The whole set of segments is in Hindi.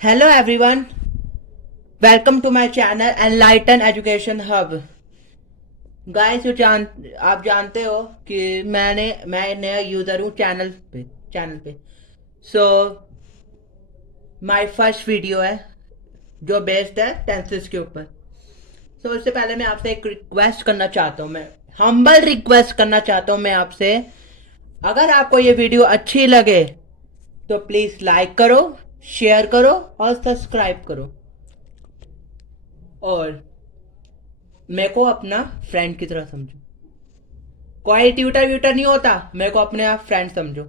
Hello everyone, welcome to my channel Enlighten Education Hub. Guys आप जानते हो कि मैं नया यूज़र हूँ चैनल पे। सो माय फर्स्ट वीडियो है जो बेस्ड है टेंसेस के ऊपर। सो इससे पहले मैं आपसे एक रिक्वेस्ट करना चाहता हूँ, मैं हम्बल रिक्वेस्ट करना चाहता हूँ मैं आपसे। अगर आपको ये वीडियो अच्छी लगे तो प्लीज़ लाइक करो, शेयर करो और सब्सक्राइब करो, और मेरे को अपना फ्रेंड की तरह समझो। कोई ट्यूटर व्यूटर नहीं होता, मेरे को अपने आप फ्रेंड समझो,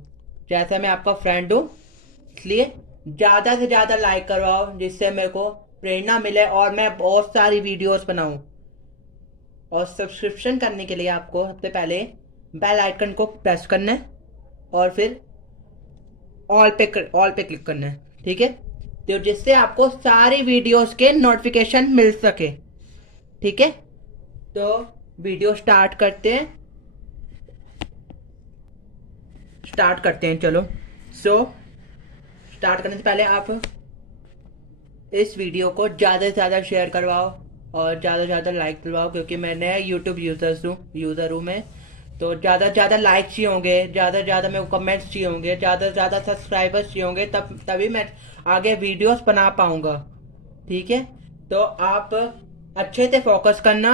जैसे मैं आपका फ्रेंड हूँ। इसलिए ज़्यादा से ज़्यादा लाइक करवाओ जिससे मेरे को प्रेरणा मिले और मैं बहुत सारी वीडियोस बनाऊँ। और सब्सक्रिप्शन करने के लिए आपको सबसे पहले बेल आइकन को प्रेस करना है और फिर ऑल पे क्लिक करना है, ठीक है। तो जिससे आपको सारी वीडियोस के नोटिफिकेशन मिल सके, ठीक है। तो वीडियो स्टार्ट करते हैं चलो। स्टार्ट करने से पहले आप इस वीडियो को ज़्यादा से ज़्यादा शेयर करवाओ और ज़्यादा से ज़्यादा लाइक करवाओ, क्योंकि मैं नया यूट्यूब यूज़र हूँ मैं। तो ज़्यादा से ज़्यादा लाइक चाहिए होंगे, ज़्यादा से ज़्यादा मेरे को कमेंट्स चाहिए होंगे, ज़्यादा से ज़्यादा सब्सक्राइबर्स चाहिए होंगे, तभी मैं आगे वीडियोस बना पाऊँगा, ठीक है। तो आप अच्छे से फोकस करना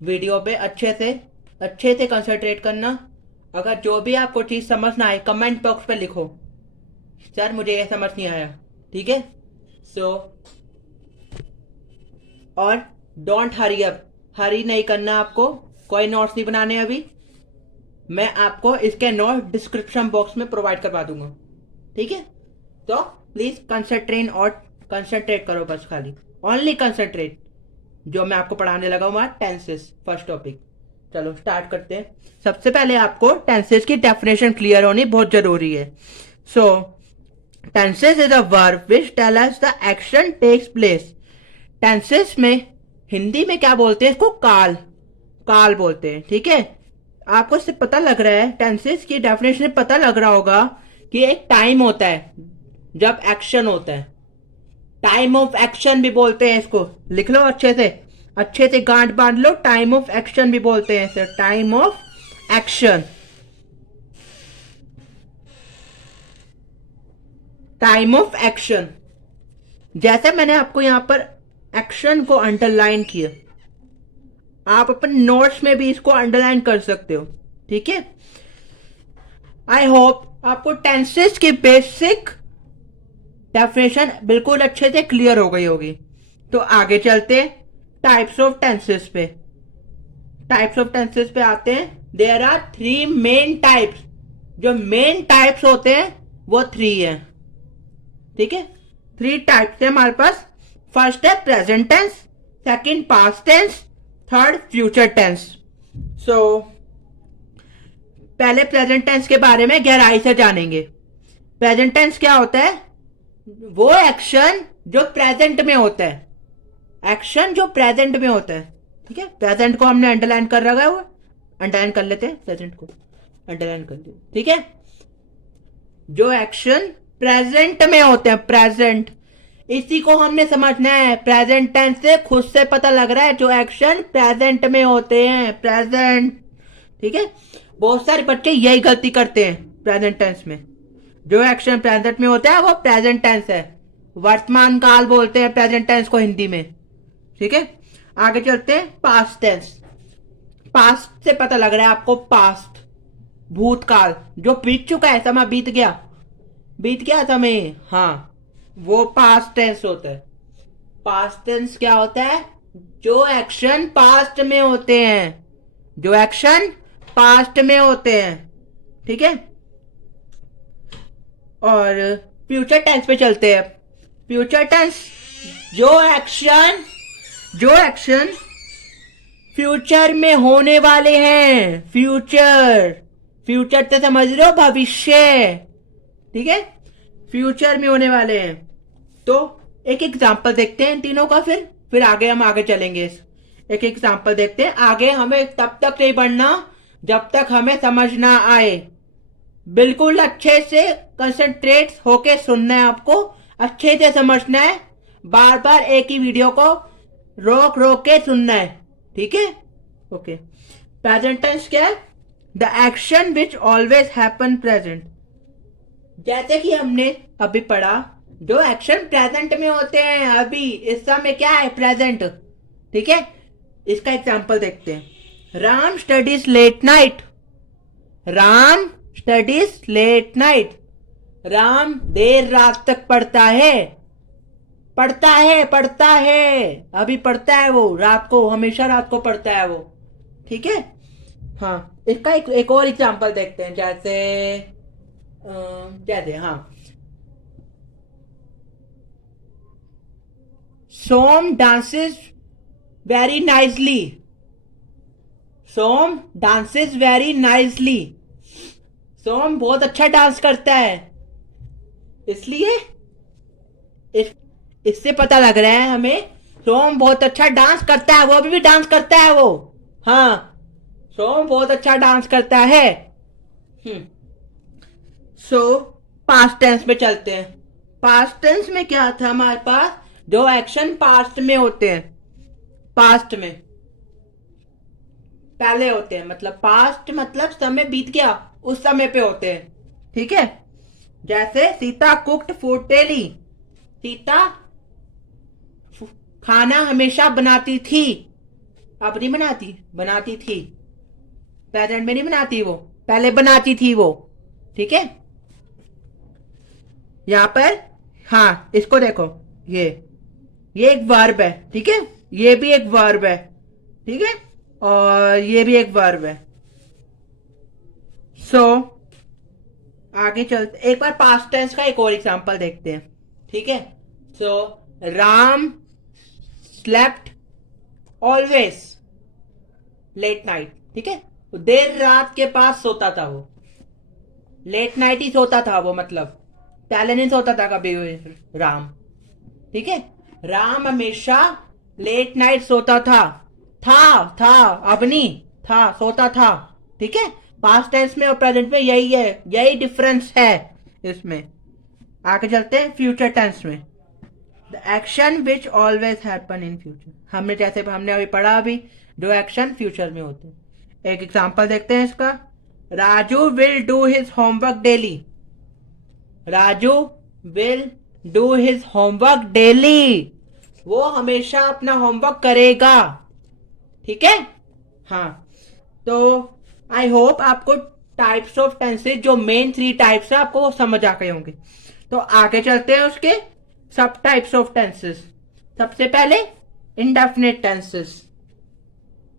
वीडियो पे, अच्छे से कंसंट्रेट करना। अगर जो भी आपको चीज़ समझ ना आए कमेंट बॉक्स पे लिखो, सर मुझे ये समझ नहीं आया, ठीक है। सो और डोंट हरी अप, हरी नहीं करना आपको, कोई नोट्स नहीं बनाने अभी। मैं आपको इसके नोट डिस्क्रिप्शन बॉक्स में प्रोवाइड करवा दूंगा, ठीक है। तो प्लीज कंसंट्रेट करो, बस खाली ओनली कंसंट्रेट। जो मैं आपको पढ़ाने लगा हूँ टेंसेस, फर्स्ट टॉपिक। चलो स्टार्ट करते हैं। सबसे पहले आपको टेंसेस की डेफिनेशन क्लियर होनी बहुत जरूरी है। So tenses is a verb which tell us the action takes place. Tenses में हिंदी में क्या बोलते हैं, इसको काल काल बोलते हैं, ठीक है। आपको इससे पता लग रहा है, टेंसेस की डेफिनेशन से पता लग रहा होगा कि एक टाइम होता है जब एक्शन होता है। टाइम ऑफ एक्शन भी बोलते हैं इसको, लिख लो अच्छे से गांठ बांध लो। टाइम ऑफ एक्शन भी बोलते हैं इसे, time of action, time of action. जैसे मैंने आपको यहां पर एक्शन को अंडरलाइन किया, आप अपने नोट्स में भी इसको अंडरलाइन कर सकते हो, ठीक है। आई होप आपको टेंसेस की बेसिक डेफिनेशन बिल्कुल अच्छे से क्लियर हो गई होगी। तो आगे चलते टाइप्स ऑफ टेंसेस पे। आते हैं। There are 3 main types. जो मेन टाइप्स होते हैं वो 3 है, ठीक है। 3 टाइप्स है हमारे पास। फर्स्ट है present tense, second past tense, third future tense. So पहले प्रेजेंट टेंस के बारे में गहराई से जानेंगे। प्रेजेंट टेंस क्या होता है, वो एक्शन जो प्रेजेंट में होता है, ठीक है। प्रेजेंट को हमने अंडरलाइन कर रखा है, वो अंडरलाइन कर लेते हैं, प्रेजेंट को अंडरलाइन कर लेते, ठीक है। जो एक्शन प्रेजेंट में होते हैं, प्रेजेंट, इसी को हमने समझना है। प्रेजेंट टेंस से खुद से पता लग रहा है जो एक्शन प्रेजेंट में होते हैं, प्रेजेंट, ठीक है। बहुत सारे बच्चे यही गलती करते हैं प्रेजेंट टेंस में। जो एक्शन प्रेजेंट में होता है वो प्रेजेंट टेंस है, वर्तमान काल बोलते हैं प्रेजेंट टेंस को हिंदी में, ठीक है। आगे चलते हैं पास्ट टेंस। पास्ट से पता लग रहा है आपको, पास्ट भूतकाल, जो बीत चुका है, समय बीत गया समय, हाँ, वो पास्ट टेंस होता है। पास्ट टेंस क्या होता है, जो एक्शन पास्ट में होते हैं, ठीक है। और फ्यूचर टेंस पे चलते हैं। फ्यूचर टेंस, जो एक्शन फ्यूचर में होने वाले हैं, फ्यूचर तो समझ रहे हो, भविष्य, ठीक है, फ्यूचर में होने वाले हैं। तो एक एग्जांपल देखते हैं तीनों का, फिर आगे चलेंगे। एक एग्जांपल देखते हैं। आगे हमें तब तक नहीं बढ़ना जब तक हमें समझ ना आए। बिल्कुल अच्छे से कंसंट्रेट होके सुनना है आपको। अच्छे से समझना है, बार बार एक ही वीडियो को रोक रोक के सुनना है, ठीक है। ओके, प्रेजेंट टेंस क्या है? The action which always happen present. जैसे कि हमने अभी पढ़ा, जो एक्शन प्रेजेंट में होते हैं, अभी इस समय क्या है? प्रेजेंट, ठीक है। इसका एग्जांपल देखते हैं। Ram studies late night. Ram studies late night. Ram देर रात तक पढ़ता है। पढ़ता है, अभी पढ़ता है वो, रात को, हमेशा रात को पढ़ता है वो, ठीक है। हाँ, इसका एक और एग्जांपल देखते हैं। जैसे हाँ, सोम डांसेस वेरी नाइसली। सोम डांसेस वेरी नाइसली। सोम बहुत अच्छा डांस करता है। इसलिए इस इससे पता लग रहा है हमें, सोम बहुत अच्छा डांस करता है, वो अभी भी डांस करता है वो। हाँ, सोम बहुत अच्छा डांस करता है। सो पास्ट टेंस में चलते हैं। पास्ट टेंस में क्या था हमारे पास? जो एक्शन पास्ट में होते हैं, पास्ट में पहले होते हैं, मतलब पास्ट मतलब समय बीत गया, उस समय पे होते हैं, ठीक है। जैसे Sita cooked food daily. Sita खाना हमेशा बनाती थी। अब नहीं बनाती, बनाती थी। प्रेजेंट में नहीं बनाती वो, पहले बनाती थी वो, ठीक है। यहां पर हाँ, इसको देखो, ये एक वर्ब है, ठीक है। ये भी एक वर्ब है, ठीक है, और ये भी एक वर्ब है। सो आगे चलते, एक बार पास्ट टेंस का एक और एग्जांपल देखते हैं, ठीक है। So Ram slept always late night, ठीक है। देर रात के पास सोता था वो, लेट नाइट ही सोता था वो, मतलब पहले नहीं सोता था कभी राम, ठीक है। राम हमेशा लेट नाइट सोता था, अब नहीं, था, सोता था, ठीक है। पास्ट टेंस में और प्रेजेंट में यही है, यही डिफरेंस है इसमें। आगे चलते हैं फ्यूचर टेंस में। The action which always happen in future. हमने अभी पढ़ा, अभी जो एक्शन फ्यूचर में होते हैं। एक एग्जांपल देखते हैं इसका। Raju will do his homework daily. Raju will do his homework daily. वो हमेशा अपना होमवर्क करेगा, ठीक है। हाँ, तो आई होप आपको टाइप्स ऑफ टेंसेस, जो मेन 3 टाइप्स है, आपको वो समझ आ गए होंगे। तो आगे चलते हैं उसके सब टाइप्स ऑफ टेंसेस। सबसे पहले इंडेफिनिट टेंसेस।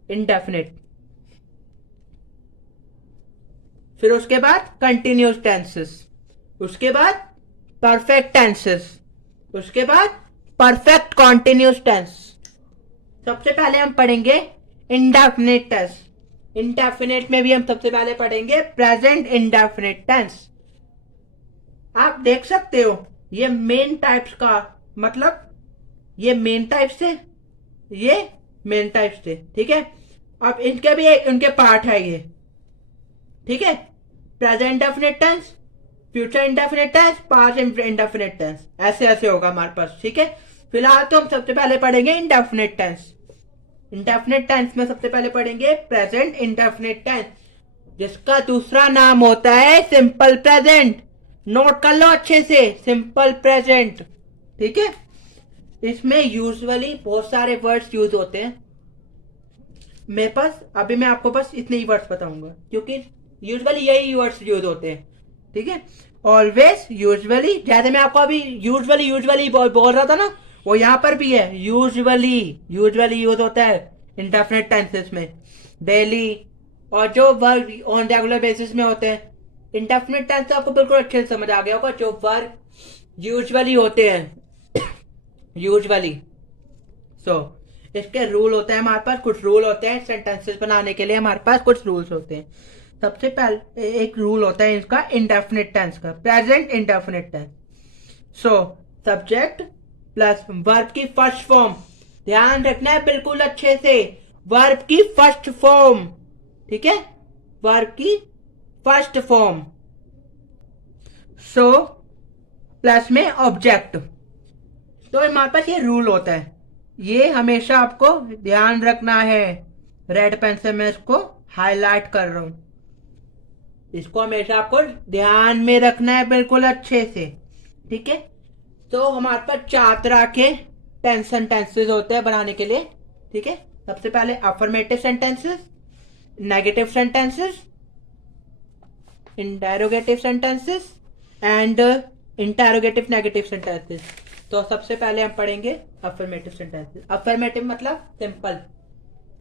इंडेफिनिट, फिर उसके बाद कंटिन्यूस टेंसेस, उसके बाद परफेक्ट टेंसेस, उसके बाद परफेक्ट कॉन्टिन्यूस टेंस। सबसे पहले हम पढ़ेंगे इंडेफिनिट टेंस। इंडेफिनिट में भी हम सबसे पहले पढ़ेंगे प्रेजेंट इंडेफिनिट टेंस। आप देख सकते हो, ये मेन टाइप्स का मतलब, ये मेन टाइप्स थे, ये मेन टाइप्स थे, ठीक है। अब इनके भी उनके पार्ट है ये, ठीक है। Present indefinite tense, future indefinite tense, past indefinite tense, ऐसे ऐसे होगा हमारे पास, ठीक है। फिलहाल तो हम सबसे पहले पढ़ेंगे इंडेफिनिट टेंस। इंडेफिनिट टेंस में सबसे पहले पढ़ेंगे प्रेजेंट इंडेफिनिट टेंस, जिसका दूसरा नाम होता है सिंपल प्रेजेंट। नोट कर लो अच्छे से, सिंपल प्रेजेंट, ठीक है। इसमें यूजुअली बहुत सारे वर्ड्स यूज होते हैं। मेरे पास अभी, मैं आपको बस इतने ही वर्ड्स बताऊंगा, क्योंकि यूजुअली यही वर्ड्स यूज होते हैं, ठीक है। ऑलवेज, यूजुअली, जैसे मैं आपको अभी यूजुअली बोल रहा था ना, वो यहां पर भी है। यूजुअली यूज होता है इंडेफिनिट टेंसेस में। डेली, और जो वर्ब ऑन रेगुलर बेसिस में होते हैं। इंडेफिनिट टेंस तो आपको बिल्कुल अच्छे से समझ आ गया होगा, जो वर्ब यूजुअली होते हैं। यूजुअली, सो इसके रूल होते हैं हमारे पास, कुछ रूल होते हैं सेंटेंसेस बनाने के लिए, हमारे पास कुछ रूल्स होते हैं। सबसे पहले एक रूल होता है इसका इंडेफिनिट टेंस का, present indefinite tense. So subject plus verb की फर्स्ट फॉर्म, ध्यान रखना है बिल्कुल अच्छे से, वर्ब की फर्स्ट फॉर्म, ठीक है, वर्ब की फर्स्ट फॉर्म। सो प्लस में ऑब्जेक्ट, तो हमारे पास ये रूल होता है, ये हमेशा आपको ध्यान रखना है। रेड पेन से मैं इसको हाईलाइट कर रहा हूं, इसको हमेशा आपको ध्यान में रखना है बिल्कुल अच्छे से, ठीक है। तो हमारे पास 4 तरह के सेंटेंसेस होते हैं बनाने के लिए, ठीक है। सबसे पहले affirmative sentences, negative sentences, interrogative sentences and interrogative negative sentences. तो सबसे पहले हम पढ़ेंगे अफर्मेटिव सेंटेंसेस। अफर्मेटिव मतलब सिंपल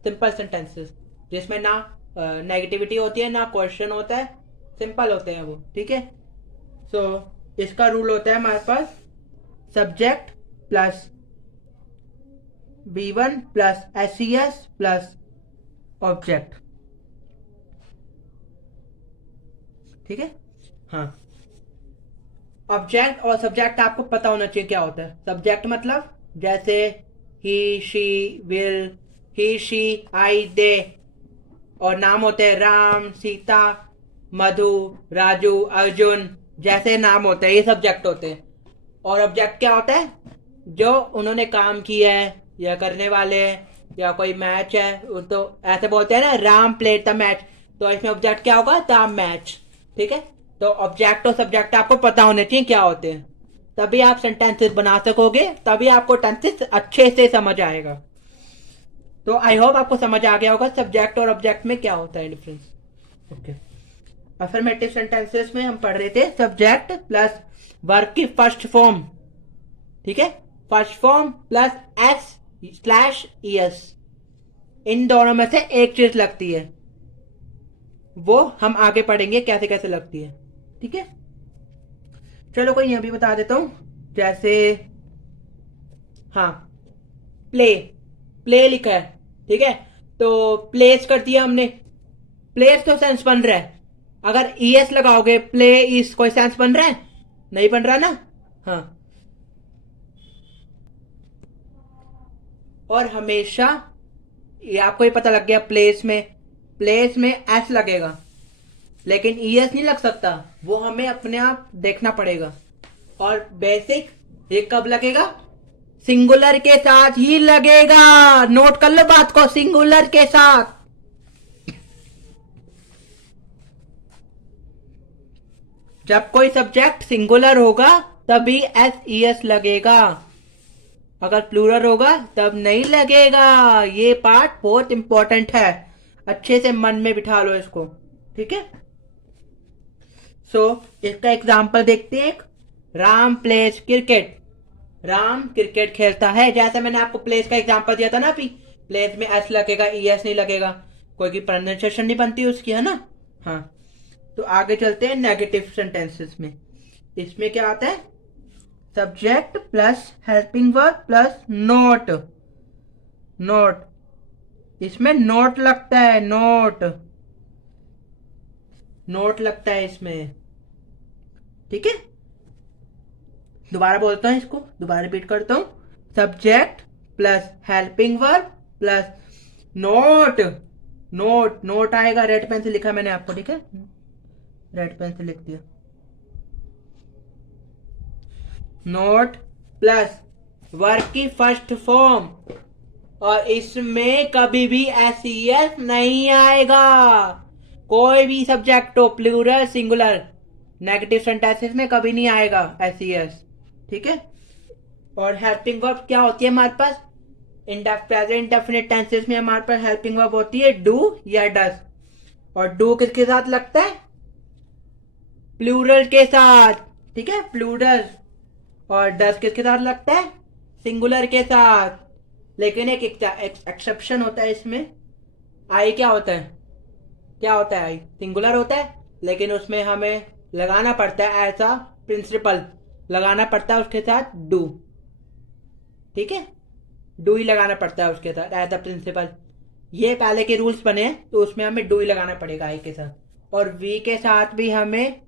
सिंपल सेंटेंसेस, जिसमें ना नेगेटिविटी होती है ना क्वेश्चन होता है, सिंपल होते हैं वो, ठीक है। सो इसका रूल होता है हमारे पास subject plus B1 plus SES plus object, ठीक है। हाँ, ऑब्जेक्ट और सब्जेक्ट आपको पता होना चाहिए क्या होता है। सब्जेक्ट मतलब जैसे ही, शी, विल, ही, शी, आई, दे, और नाम होते हैं राम, सीता, मधु, राजू, अर्जुन, जैसे नाम होते हैं ये सब्जेक्ट होते हैं। और ऑब्जेक्ट क्या होता है, जो उन्होंने काम किया है या करने वाले हैं, या कोई मैच है, तो ऐसे बोलते हैं ना राम प्लेड द मैच, तो इसमें ऑब्जेक्ट क्या होगा, द मैच, ठीक है। तो ऑब्जेक्ट और सब्जेक्ट आपको पता होने चाहिए क्या होते हैं, तभी आप सेंटेंसेस बना सकोगे, तभी आपको टेंसेस अच्छे से समझ आएगा। तो आई होप आपको समझ आ गया होगा सब्जेक्ट और ऑब्जेक्ट में क्या होता है डिफरेंस, ओके। अफर्मेटिव सेंटेंसेस में हम पढ़ रहे थे सब्जेक्ट प्लस वर्ब की फर्स्ट फॉर्म, ठीक है, फर्स्ट फॉर्म प्लस S/ES, इन दोनों में से एक चीज लगती है, वो हम आगे पढ़ेंगे कैसे कैसे लगती है, ठीक है। चलो कोई अभी बता देता हूं, जैसे हाँ, प्ले, प्ले लिखा है, ठीक है, तो प्लेस कर दिया हमने, प्लेस तो सेंस बन रहा है, अगर ES लगाओगे प्ले इस, कोई सेंस बन रहा है, नहीं बन रहा ना, हाँ। और हमेशा ये आपको ही पता लग गया, प्लेस में S लगेगा, लेकिन ES नहीं लग सकता, वो हमें अपने आप देखना पड़ेगा। और बेसिक ये कब लगेगा, सिंगुलर के साथ ही लगेगा, नोट कर लो बात को, सिंगुलर के साथ। जब कोई सब्जेक्ट सिंगुलर होगा तभी SES लगेगा, अगर प्लूरल होगा तब नहीं लगेगा। ये पार्ट बहुत इंपॉर्टेंट है, अच्छे से मन में बिठा लो इसको, ठीक है। सो इसका एग्जाम्पल देखते हैं, Ram pledge cricket, Ram cricket खेलता है, जैसे मैंने आपको प्लेस का एग्जांपल दिया था ना अभी, प्लेस में S लगेगा, ES नहीं लगेगा, कोई की प्रोनाउंसिएशन नहीं बनती उसकी, है ना। हाँ, तो आगे चलते हैं नेगेटिव सेंटेंसेस में। इसमें क्या आता है, subject plus helping verb plus note, note, इसमें नोट लगता है, नोट, नोट लगता है इसमें, ठीक है। दोबारा बोलता हूं, इसको दोबारा रिपीट करता हूं, subject plus helping verb plus note, note, note आएगा, रेड पेन से लिखा मैंने आपको, ठीक है, रेड पेन से लिख दिया, नोट प्लस वर्ब की फर्स्ट फॉर्म, और इसमें कभी भी SES नहीं आएगा, कोई भी सब्जेक्ट हो, प्लूरल सिंगुलर, नेगेटिव सेंटेंसेस में कभी नहीं आएगा SES, ठीक है। और हेल्पिंग वर्ब क्या होती है हमारे पास, प्रेजेंट डेफिनेट टेंसेस में हमारे पास हेल्पिंग वर्ब होती है डू या डस, और डू किसके साथ लगता है, प्लूरल के साथ, ठीक है, प्लूरल। और डस किसके साथ लगता है, सिंगुलर के साथ। लेकिन एक एक्सेप्शन होता है इसमें, आई क्या होता है, क्या होता है, आई सिंगुलर होता है, लेकिन उसमें हमें लगाना पड़ता है ऐसा प्रिंसिपल, लगाना पड़ता है उसके साथ डू, ठीक है, डू ही लगाना पड़ता है उसके साथ एज अ प्रिंसिपल। ये पहले के रूल्स बने हैं, तो उसमें हमें डू ही लगाना पड़ेगा आई के साथ, और वी के साथ भी हमें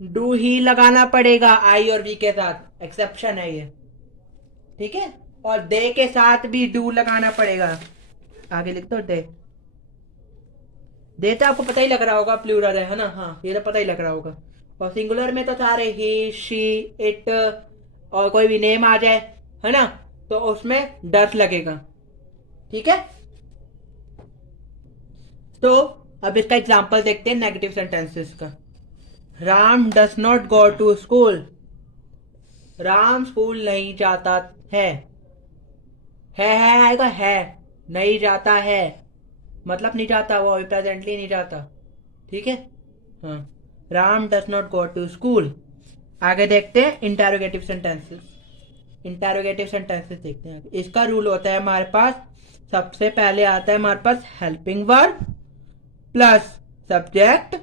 डू ही लगाना पड़ेगा, आई और वी के साथ, एक्सेप्शन है ये, ठीक है। और दे के साथ भी डू लगाना पड़ेगा, आगे लिख दो दे, दे तो आपको पता ही लग रहा होगा प्लूरल है ना, हाँ, ये तो पता ही लग रहा होगा। और सिंगुलर में तो सारे ही, शी, इट, और कोई भी नेम आ जाए, है ना, तो उसमें डस लगेगा। ठीक है, तो अब इसका एग्जांपल देखते हैं नेगेटिव सेंटेंसेस का। Ram does not go to school. Ram school नहीं जाता है। है आएगा, है, नहीं जाता है मतलब नहीं जाता, वो अभी प्रेजेंटली नहीं जाता। ठीक है, हाँ, Ram does not go to school. आगे देखते हैं इंटेरोगेटिव सेंटेंसेस। इंटेरोगेटिव सेंटेंसेस देखते हैं। इसका रूल होता है हमारे पास, सबसे पहले आता है हमारे पास helping verb plus subject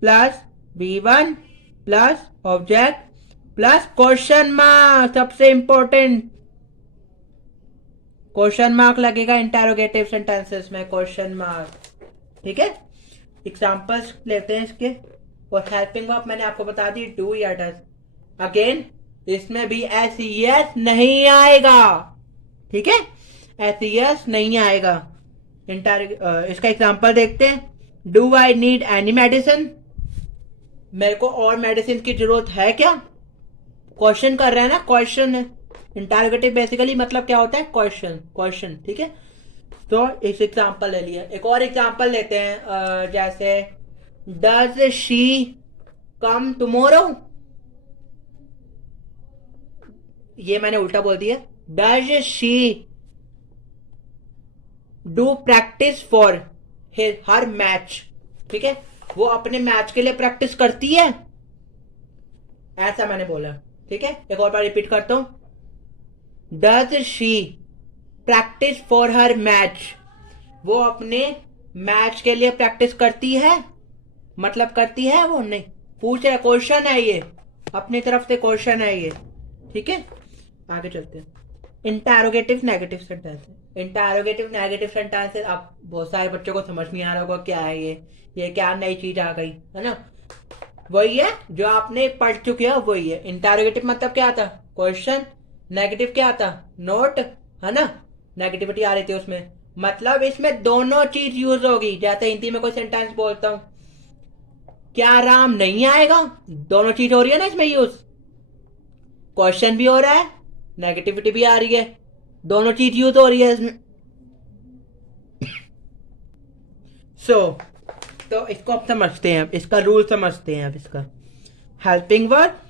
plus V1 plus object plus question mark. सबसे इंपॉर्टेंट क्वेश्चन मार्क लगेगा इंटेरोगेटिव सेंटेंसेस में, क्वेश्चन मार्क। ठीक है, एग्जांपल्स लेते हैं इसके। और हेल्पिंग वर्ब मैंने आपको बता दी, डू या डज। अगेन इसमें भी SES नहीं आएगा। ठीक है, SES नहीं आएगा। इसका एग्जांपल देखते हैं। Do I need any medicine. मेरे को और मेडिसिन की जरूरत है क्या? क्वेश्चन कर रहे हैं ना, क्वेश्चन है। इंटरोगेटिव बेसिकली मतलब क्या होता है? Question, question. ठीक है, तो इस एग्जांपल ले लिया। एक और एग्जांपल लेते हैं, जैसे डज शी कम टुमारो। ये मैंने उल्टा बोल दिया। Does she do practice for her match. ठीक है, वो अपने मैच के लिए प्रैक्टिस करती है, ऐसा मैंने बोला। ठीक है, एक और बार रिपीट करता हूं। Does she practice for her match. वो अपने मैच के लिए प्रैक्टिस करती है, मतलब करती है वो, नहीं पूछ रहा, क्वेश्चन है ये, अपनी तरफ से क्वेश्चन है ये। ठीक है, आगे चलते हैं। Interrogative negative sentences. Interrogative negative sentences अब बहुत सारे बच्चों को समझ नहीं आ रहा होगा क्या है ये क्या नई चीज आ गई, है ना। वही है जो आपने पढ़ चुके हो, वही है। इंटरोगेटिव मतलब क्या आता? क्वेश्चन। नेगेटिव क्या आता? नोट, है ना, नेगेटिविटी आ रही थी उसमें। मतलब इसमें दोनों चीज यूज होगी। जैसे हिंदी में कोई सेंटेंस बोलता हूं, क्या राम नहीं आएगा, दोनों चीज हो रही है ना इसमें यूज। क्वेश्चन भी हो रहा है, नेगेटिविटी भी आ रही है, दोनों चीज यूज हो रही है इसमें। तो इसको अब समझते हैं, इसका रूल समझते हैं अब इसका। Helping verb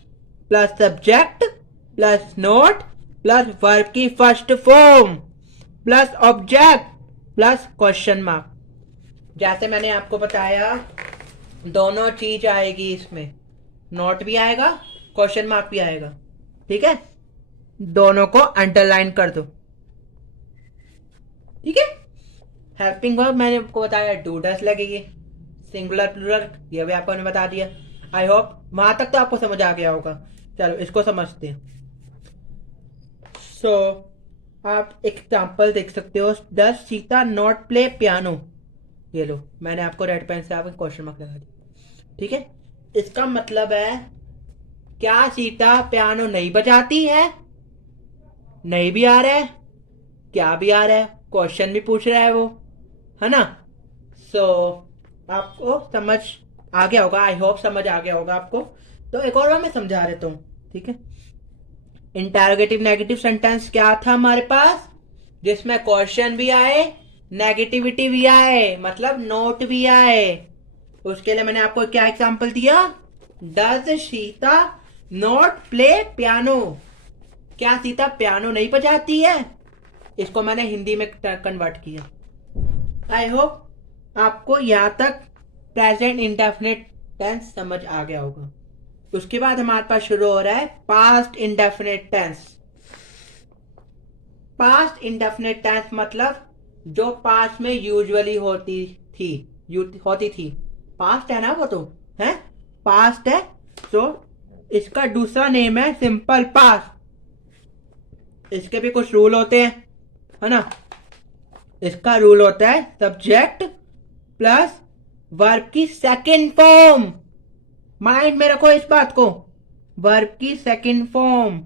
plus subject plus not plus verb की first form plus object plus question mark. जैसे मैंने आपको बताया, दोनों चीज आएगी इसमें, नोट भी आएगा, क्वेश्चन मार्क भी आएगा। ठीक है, दोनों को अंडरलाइन कर दो। ठीक है, हेल्पिंग वर्ब मैंने आपको बताया, डू डस लगेगी, सिंगुलर प्लूरल ये भी आपको मैंने बता दिया। आई होप वहां तक तो आपको समझ आ गया होगा। चलो इसको समझते हैं। आप एग्जाम्पल देख सकते हो। Does Sita not play piano. ये लो, मैंने आपको रेड पेन से आपको क्वेश्चन मार्क लगा दिया। ठीक है, इसका मतलब है क्या सीता पियानो नहीं बजाती है? नहीं भी आ रहा है, क्या भी आ रहा है, क्वेश्चन भी पूछ रहा है वो, है ना। आपको समझ आ गया होगा, आई होप समझ आ गया होगा आपको। तो एक और बार मैं समझा देता हूँ। ठीक है, इंटरोगेटिव नेगेटिव सेंटेंस क्या था हमारे पास, जिसमें क्वेश्चन भी आए, नेगेटिविटी भी आए, मतलब नोट भी आए। उसके लिए मैंने आपको क्या एग्जांपल दिया? Does Sita not play piano. क्या सीता पियानो नहीं बजाती है? इसको मैंने हिंदी में कन्वर्ट किया। आई होप आपको यहां तक प्रेजेंट इंडेफिनिट टेंस समझ आ गया होगा। उसके बाद हमारे पास शुरू हो रहा है past indefinite tense. Past indefinite tense मतलब जो पास्ट में यूजुअली होती थी। पास्ट है ना, वो तो है, पास्ट है। तो इसका दूसरा नेम है सिंपल पास्ट। इसके भी कुछ रूल होते हैं, है ना। इसका रूल होता है सब्जेक्ट प्लस वर्ब की सेकंड फॉर्म। माइंड में रखो इस बात को, वर्ब की सेकंड फॉर्म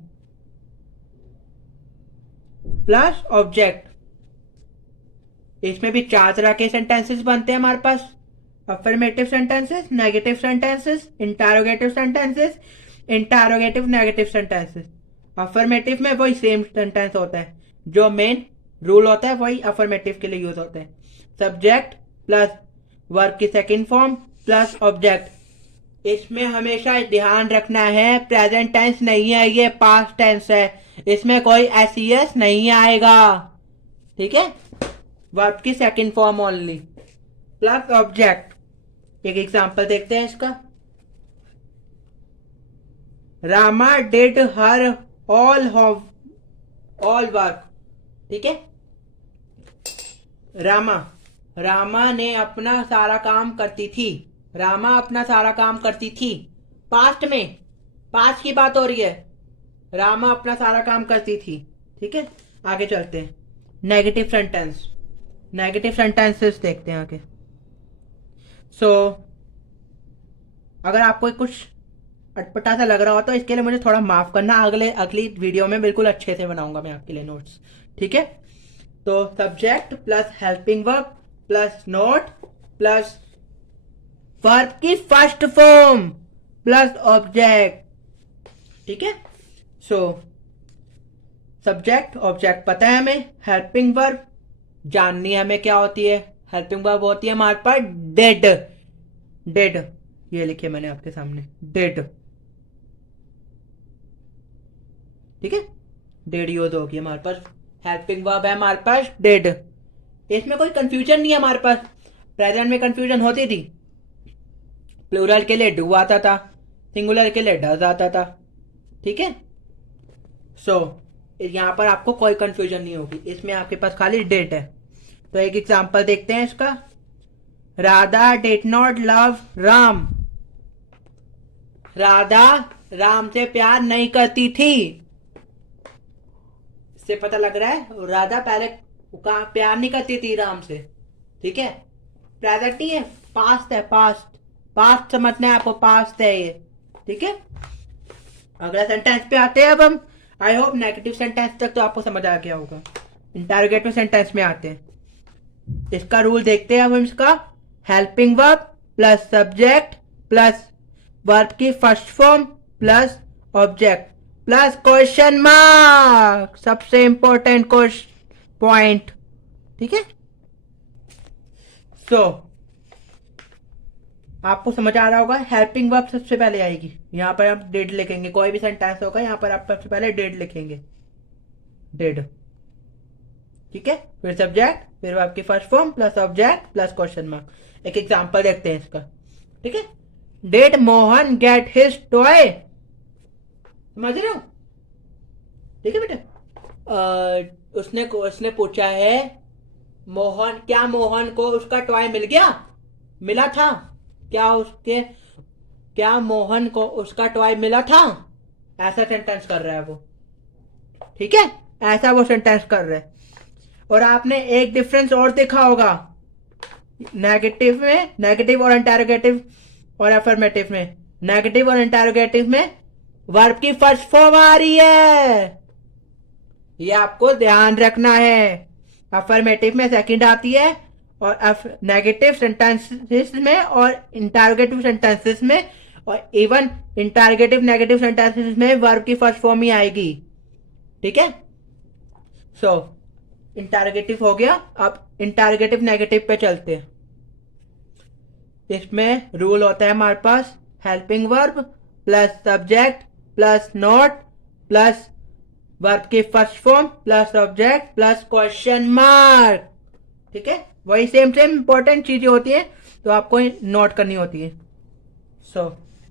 प्लस ऑब्जेक्ट। इसमें भी चार तरह के सेंटेंसेस बनते हैं हमारे पास। Affirmative sentences, negative sentences, interrogative sentences, interrogative negative sentences. Affirmative में वही सेम सेंटेंस होता है, जो मेन रूल होता है वही अफर्मेटिव के लिए यूज होता है। सब्जेक्ट प्लस वर्ब की सेकंड फॉर्म प्लस ऑब्जेक्ट। इसमें हमेशा ध्यान रखना है प्रेजेंट टेंस नहीं है, ये पास्ट टेंस है, इसमें कोई एस नहीं आएगा, ठीक है। वर्ब की second form only plus object. एक एग्जांपल देखते हैं इसका। Rama did her all work, ठीक है। रामा ने अपना सारा काम करती थी, रामा अपना सारा काम करती थी, पास्ट में, पास्ट की बात हो रही है, रामा अपना सारा काम करती थी, ठीक है। आगे चलते हैं, नेगेटिव सेंटेंस, नेगेटिव सेंटेंसेस देखते हैं आगे। सो अगर आपको कुछ अटपटा सा लग रहा हो तो इसके लिए मुझे थोड़ा माफ करना, अगली वीडियो में बिल्कुल अच्छे से बनाऊंगा मैं आपके लिए नोट्स, ठीक है। तो subject plus helping verb plus not plus verb की फर्स्ट फॉर्म प्लस ऑब्जेक्ट, ठीक है। सो सब्जेक्ट ऑब्जेक्ट पता है हमें, हेल्पिंग वर्ब जाननी है हमें क्या होती है। हेल्पिंग वर्ब होती है हमारे पास डेड, डेड ये लिखे मैंने आपके सामने, डेड, ठीक है। डेड यूज होगी हमारे पास, हेल्पिंग वर्ब है हमारे पास डेड। इसमें कोई कंफ्यूजन नहीं है हमारे पास। प्रेजेंट में कंफ्यूजन होती थी, प्लूरल के लिए डू आता था, सिंगुलर के लिए डज आता था, ठीक है। सो यहां पर आपको कोई कंफ्यूजन नहीं होगी, इसमें आपके पास खाली डेट है। तो एक एग्जांपल देखते हैं इसका। Radha did not love Ram, Radha Ram से प्यार नहीं करती थी। इससे पता लग रहा है राधा पहले प्यार नहीं करती थी राम से, ठीक है। प्रेजेंट नहीं है, पास्ट है, पास्ट, पास्ट समझना है आपको, पास्ट है ये, ठीक है। अगला सेंटेंस पे आते हैं अब हम। आई होप नेगेटिव सेंटेंस तक तो आपको समझ आ गया होगा। इंटरोगेटिव सेंटेंस में आते हैं, इसका रूल देखते हैं अब हम इसका। Helping verb plus subject plus verb की first form plus object plus question mark, सबसे इंपॉर्टेंट पॉइंट, ठीक है। सो आपको समझ आ रहा होगा, हेल्पिंग वर्ब सबसे पहले आएगी, यहां पर आप डेड लिखेंगे, कोई भी सेंटेंस होगा यहां पर आप सबसे पहले डेड लिखेंगे, डेड, ठीक है। फिर सब्जेक्ट, फिर वर्ब की first form plus object plus question mark. एक एग्जांपल देखते हैं इसका, ठीक है। Did Mohan get his toy, समझ रहे हो, ठीक है बेटा। उसने पूछा है मोहन, क्या मोहन को उसका टॉय मिल गया, मिला था क्या मोहन को उसका टॉय मिला था, ऐसा सेंटेंस कर रहा है वो, ठीक है, ऐसा वो सेंटेंस कर रहा है। और आपने एक डिफरेंस और देखा होगा नेगेटिव में, नेगेटिव और इंटरोगेटिव और अफर्मेटिव में। नेगेटिव और इंटरोगेटिव में वर्ब की फर्स्ट फॉर्म आ रही है, ये आपको ध्यान रखना है। अफर्मेटिव में सेकंड आती है, और नेगेटिव सेंटेंसेस में और इंटरोगेटिव सेंटेंसेस में, और इवन इंटरोगेटिव नेगेटिव सेंटेंसेस में वर्ब की फर्स्ट फॉर्म ही आएगी, ठीक है। सो इंटरोगेटिव हो गया, अब इंटरोगेटिव नेगेटिव पे चलते हैं। इसमें रूल होता है हमारे पास helping verb plus subject plus not plus verb की first form plus object plus question mark, ठीक है। वही सेम इंपॉर्टेंट चीजें होती हैं, तो आपको नोट करनी होती है। सो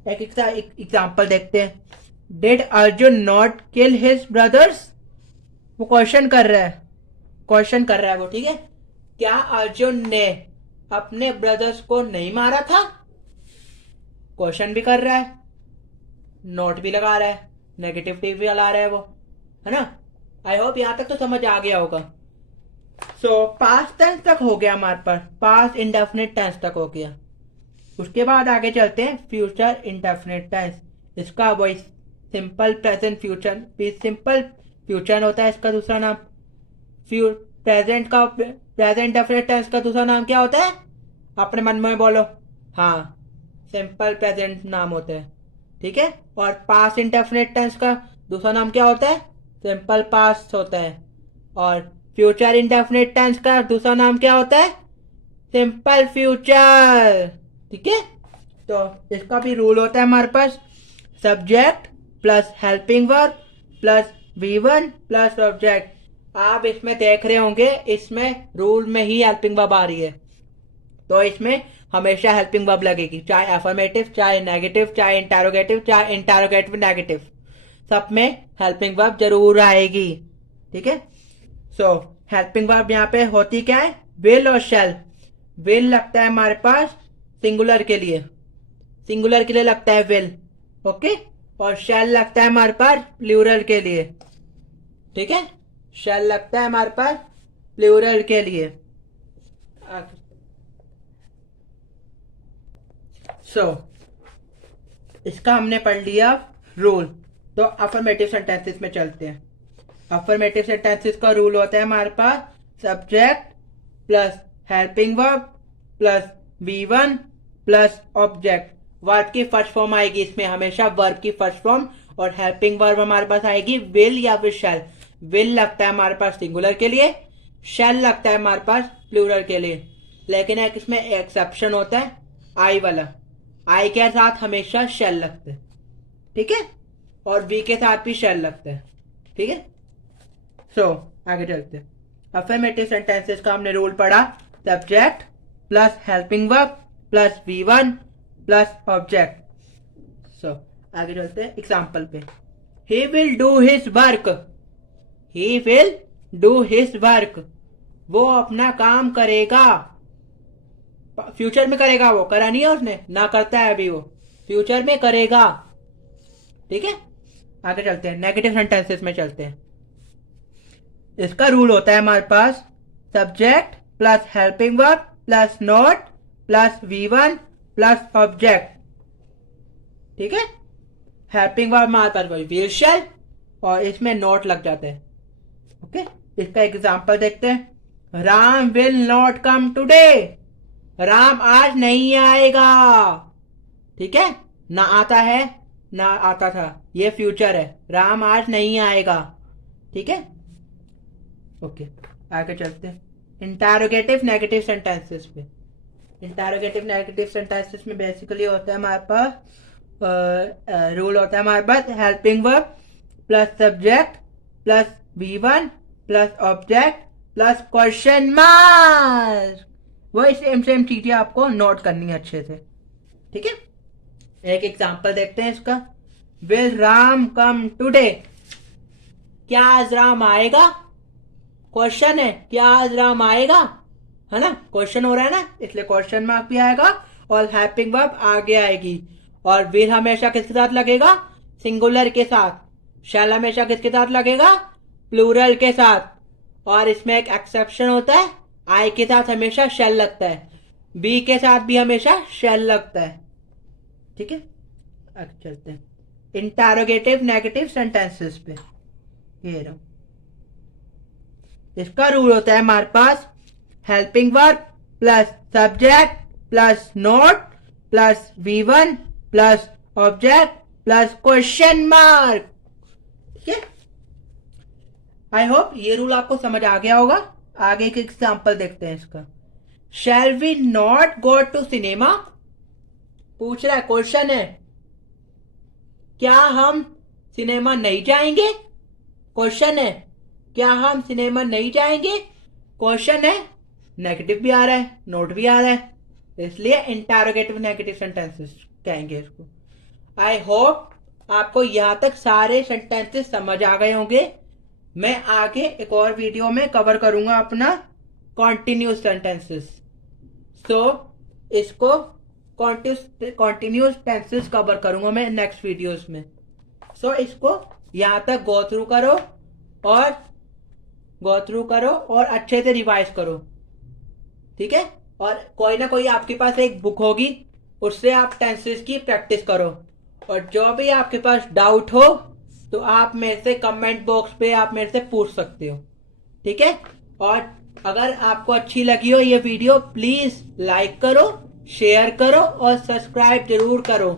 एक एग्जांपल देखते हैं। Did Arjun not kill his brothers, वो क्वेश्चन कर रहा है, क्वेश्चन कर रहा है वो, ठीक है। क्या अर्जुन ने अपने ब्रदर्स को नहीं मारा था, क्वेश्चन भी कर रहा है, नोट भी लगा रहा है, नेगेटिविटी भी ला रहा है वो, है ना। आई होप यहां तक तो समझ आ गया होगा। सो पास्ट टेंस तक हो गया हमारे पास, पास्ट इंडेफिनिट टेंस तक हो गया। उसके बाद आगे चलते हैं फ्यूचर इंडेफिनिट टेंस। इसका वही simple present future, simple future होता है इसका दूसरा नाम। प्रेजेंट इंडेफिनिट टेंस का दूसरा नाम क्या होता है, अपने मन में बोलो, हाँ, सिंपल प्रेजेंट नाम होता है, ठीक है। और पास्ट इंडेफिनिट टेंस का दूसरा नाम क्या होता है? सिंपल पास्ट होता है। और फ्यूचर इंडेफिनिट टेंस का दूसरा नाम क्या होता है? Simple future. ठीक है, तो इसका भी रूल होता है हमारे पास, subject plus helping verb plus V1 plus object. आप इसमें देख रहे होंगे, इसमें रूल में ही हेल्पिंग वर्ब आ रही है, तो इसमें हमेशा हेल्पिंग वर्ब लगेगी, चाहे अफर्मेटिव, चाहे नेगेटिव, चाहे इंटरोगेटिव नेगेटिव, सब में हेल्पिंग वर्ब जरूर आएगी। ठीक है, सो हेल्पिंग वर्ब यहाँ पे होती क्या है? विल और शैल। विल लगता है हमारे पास सिंगुलर के लिए, सिंगुलर के लिए लगता है विल, ओके। और शैल लगता है हमारे पास प्लूरल के लिए। ठीक है, शैल लगता है हमारे पास प्लूरल के लिए। सो इसका हमने पढ़ लिया रूल। तो अफर्मेटिव सेंटेंसेस में चलते हैं। अफर्मेटिव सेंटेंसेस का रूल होता है हमारे पास subject plus helping verb plus V1 plus object. Verb की फर्स्ट फॉर्म आएगी इसमें हमेशा, वर्ब की फर्स्ट फॉर्म, और हेल्पिंग वर्ब हमारे पास आएगी विल या फिर शैल। विल लगता है हमारे पास सिंगुलर के लिए, शैल लगता है हमारे पास प्लूरल के लिए। लेकिन एक इसमें एक्सेप्शन होता है, आई वाला। आई के साथ हमेशा शैल लगता है, ठीक है, और वी के साथ भी शैल लगता है। ठीक है, सो आगे चलते हैं। अफर्मेटिव सेंटेंसेस का हमने रूल पढ़ा, subject plus helping verb plus V1 plus object. So आगे चलते हैं एग्जाम्पल पे। He will do his work, he will do his work, वो अपना काम करेगा। फ्यूचर में करेगा, वो करा नहीं है उसने, ना करता है अभी, वो फ्यूचर में करेगा। ठीक है, आगे चलते हैं, नेगेटिव सेंटेंसेस में चलते हैं। इसका रूल होता है हमारे पास subject plus helping verb plus not plus V1 plus object. ठीक है, हेल्पिंग वर्ब हमारे पास वही विल शैल, और इसमें नॉट लग जाते हैं। ओके, इसका एग्जांपल देखते हैं। Ram will not come today, Ram आज नहीं आएगा। ठीक है, ना आता है ना आता था, ये फ्यूचर है, राम आज नहीं आएगा। ठीक है, ओके, आगे चलते हैं इंटरोगेटिव नेगेटिव सेंटेंसेस पे। इंटरोगेटिव नेगेटिव सेंटेंसेस में बेसिकली होता है हमारे पास रूल होता है हमारे पास helping verb plus subject plus V1 plus object plus question mark. वही सेम सेम चीजें आपको नोट करनी है अच्छे से। ठीक है, एक एग्जांपल देखते हैं इसका। विल राम कम टुडे, क्या आज राम आएगा? क्वेश्चन है, क्या आज राम आएगा, है ना, क्वेश्चन हो रहा है ना, इसलिए क्वेश्चन मार्क भी आएगा और हेल्पिंग वर्ब आगे आएगी। और विल हमेशा किसके साथ लगेगा? सिंगुलर के साथ। शैल हमेशा किसके साथ लगेगा? प्लूरल के साथ। और इसमें एक एक्सेप्शन होता है, आई के साथ हमेशा शैल लगता है, बी के साथ भी हमेशा शैल लगता है। ठीक है, आगे चलते हैं इंटरोगेटिव नेगेटिव सेंटेंसेस पे। ये रहा, इसका रूल होता है हमारे पास helping verb plus subject plus not plus V1 plus object plus question mark. ठीक है, आई होप ये रूल आपको समझ आ गया होगा। आगे एक एग्जांपल देखते हैं इसका। Shall we not go to cinema, पूछ रहा है, क्वेश्चन है, क्या हम सिनेमा नहीं जाएंगे? क्वेश्चन है, क्या हम सिनेमा नहीं जाएंगे? क्वेश्चन है, नेगेटिव भी आ रहा है, नोट भी आ रहा है, इसलिए इंटरोगेटिव नेगेटिव सेंटेंसेस कहेंगे इसको। आई होप आपको यहां तक सारे सेंटेंसेस समझ आ गए होंगे। मैं आगे एक और वीडियो में कवर करूंगा अपना कॉन्टिन्यूस सेंटेंसेस, सो इसको कॉन्टिन्यूस टेंसेस कवर करूंगा मैं नेक्स्ट वीडियोस में। सो इसको यहां तक गो थ्रू करो और अच्छे से रिवाइज करो। ठीक है, और कोई ना कोई आपके पास एक बुक होगी, उससे आप टेंसेस की प्रैक्टिस करो। और जो भी आपके पास डाउट हो तो आप मेरे से कमेंट बॉक्स पे आप मेरे से पूछ सकते हो। ठीक है, और अगर आपको अच्छी लगी हो ये वीडियो, प्लीज लाइक करो, शेयर करो और सब्सक्राइब जरूर करो।